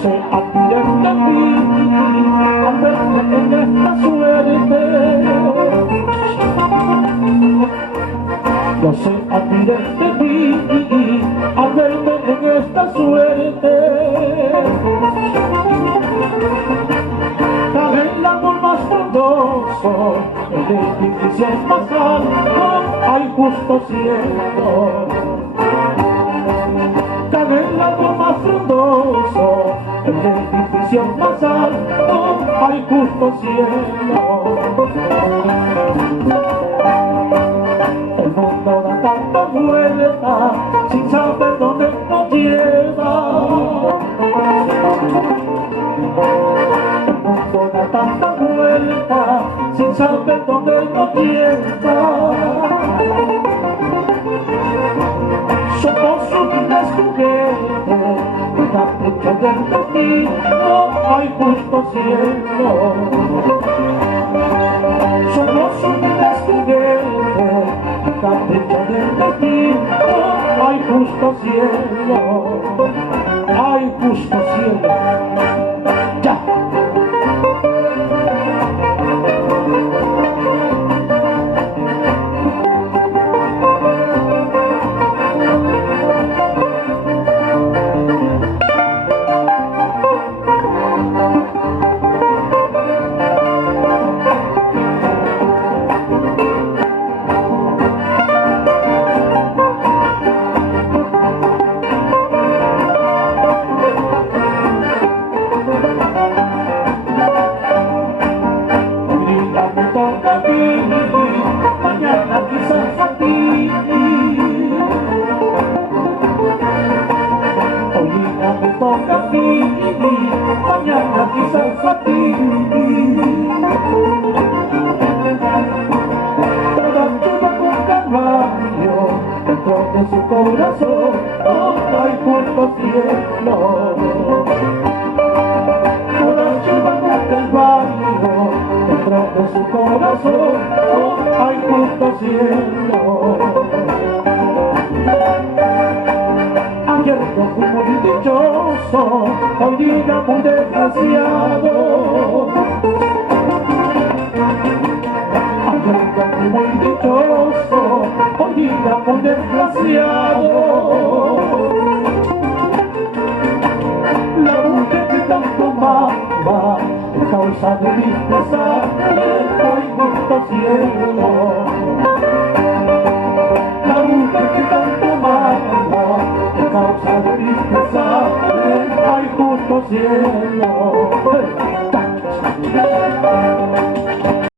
se admiren de mí al verme en esta suerte. No se admiren de mí al verme en esta suerte. Cabe el árbol más frondoso, el edificio más alto, hay justo cielo. Cabe el árbol más frondoso, el edificio más alto, hay justo cielo. El mundo da tanta vuelta sin saber dónde nos lleva. El mundo da tanta vuelta sin saber dónde nos lleva. Somos un desjuguete, un capricho del destino, hay justo cielo. Somos un desjuguete, un capricho del destino, hay justo cielo. Hay justo cielo. Ya. Mañana quizás a ti. Hoy día me toca a mí, mañana quizás a ti. Toda chuva con caballo dentro de su corazón, oh, hay justo cielo. Toda chuva con caballo dentro de su corazón, oh, hay justo cielo. Ayer yo fui muy dichoso, hoy día muy desgraciado. Ayer yo fui muy dichoso, hoy día muy desgraciado. La mujer que tanto amaba, causa de mi pesar, hoy justo cielo. La mujer que tanto amaba, causa de mi pesar, hay justo cielo.